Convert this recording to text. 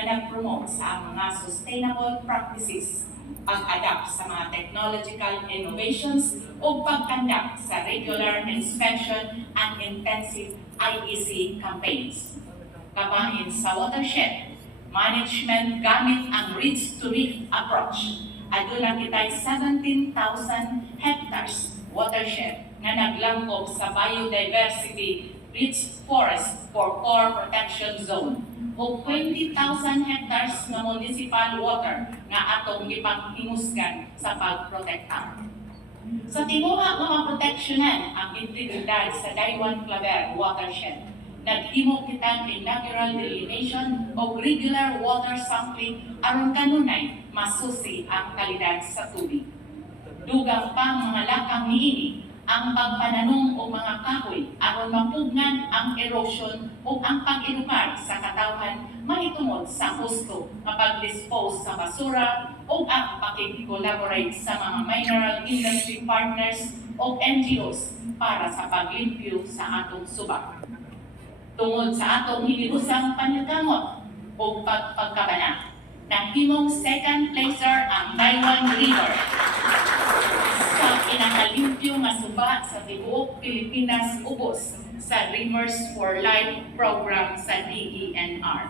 nga nag-promote sa mga sustainable practices, pag-adapt sa mga technological innovations o pag-conduct sa regular inspection and intensive IEC campaigns. Kabahin sa watershed management gamit ang ridge-to-reef approach. Aduna kitay 17,000 hectares watershed na naglangkob sa biodiversity rich forest for core protection zone o 20,000 hectares na municipal water nga atong ipanghimusgan sa pagprotekta. Sa timuha nga maproteksyonan ang integridad sa Daiwan Claver watershed, naghimo kita ng inaugural delineation o regular water sampling aron kanunay masusi ang kalidad sa tubig. Dugang pa mga lakang niini ang pagpananong o mga kahoy aron mapugnan ang erosion o ang pag-edukar sa katawhan mahitungod sa husto nga pag-dispose sa basura o ang pakikikollaborate sa mga mineral industry partners o NGOs para sa paglimpyo sa atong subak. Tungod sa atong hiniusang panlikamot o pagkabana, nahimong second placer ang Daiwan River sa pinakalimpyo nga suba sa tibuok Pilipinas ubos sa Rivers for Life program sa DENR.